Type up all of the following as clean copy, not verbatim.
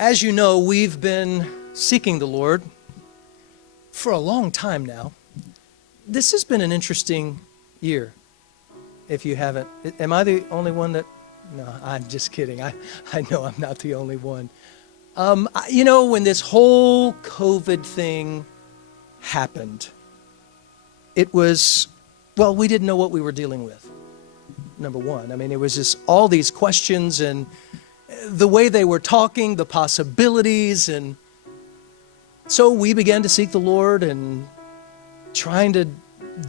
As you know, we've been seeking the Lord for a long time now. This has been an interesting year. If you haven't, am I the only one that, no, I'm just kidding. I know I'm not the only one. When this whole COVID thing happened, it was, we didn't know what we were dealing with, number one. I mean, it was just all these questions and the way they were talking, the possibilities. And so we began to seek the Lord and trying to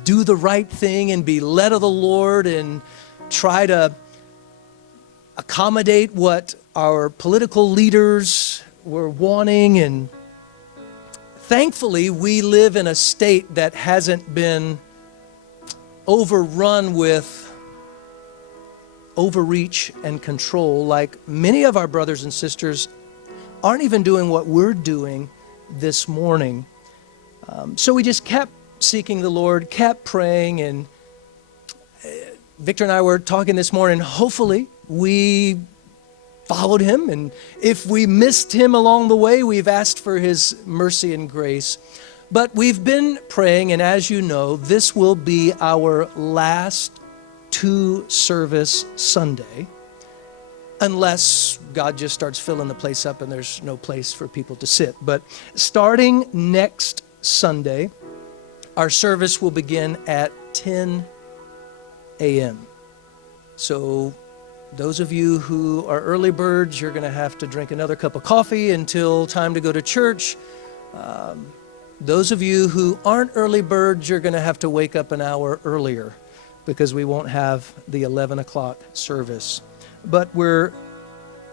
do the right thing and be led of the Lord and try to accommodate what our political leaders were wanting. And thankfully, we live in a state that hasn't been overrun with overreach and control like many of our brothers and sisters aren't even doing what we're doing this morning. So we just kept seeking the Lord, kept praying, and Victor and I were talking this morning. Hopefully we followed him, and if we missed him along the way, we've asked for his mercy and grace. But we've been praying, and as you know, this will be our last two-service Sunday, unless God just starts filling the place up and there's no place for people to sit. But starting next Sunday, our service will begin at 10 a.m. So those of you who are early birds, you're going to have to drink another cup of coffee until time to go to church. Those of you who aren't early birds, you're going to have to wake up an hour earlier because we won't have the 11 o'clock service. But we're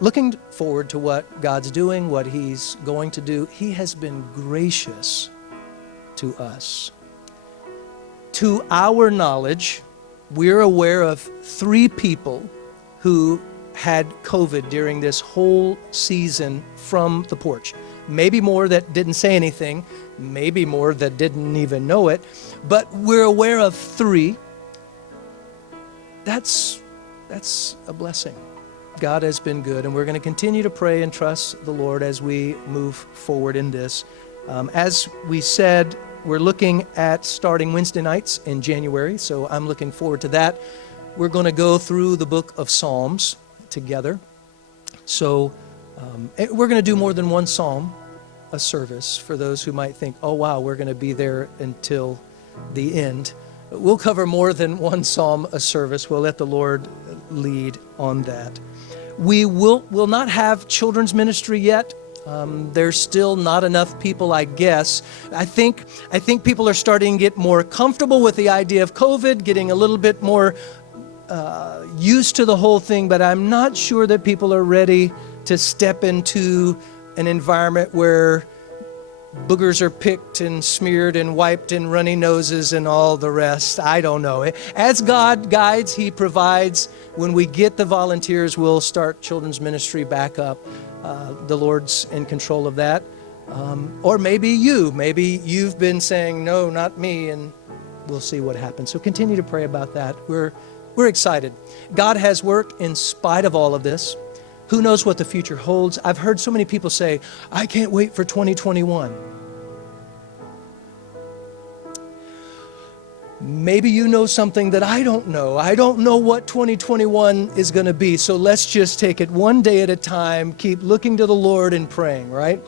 looking forward to what God's doing, what He's going to do. He has been gracious to us. To our knowledge, we're aware of 3 people who had COVID during this whole season from the porch. Maybe more that didn't say anything, maybe more that didn't even know it, but we're aware of 3. That's a blessing. God has been good, and we're going to continue to pray and trust the Lord as we move forward in this. As we said, we're looking at starting Wednesday nights in January, so I'm looking forward to that. We're going to go through the book of Psalms together. So we're going to do more than one psalm a service for those who might think, oh, wow, we're going to be there until the end. We'll cover more than one psalm a service. We'll let the Lord lead on that. We will not have children's ministry yet. There's still not enough people, I guess. I think people are starting to get more comfortable with the idea of COVID, getting a little bit more used to the whole thing, but I'm not sure that people are ready to step into an environment where boogers are picked and smeared and wiped and runny noses and all the rest. I don't know. As God guides, He provides. When we get the volunteers, we'll start children's ministry back up. The Lord's in control of that. Or maybe you've been saying, no, not me, and we'll see what happens. So continue to pray about that. We're excited. God has worked in spite of all of this. Who knows what the future holds? I've heard so many people say, I can't wait for 2021. Maybe you know something that I don't know. I don't know what 2021 is going to be. So let's just take it one day at a time, keep looking to the Lord and praying, right?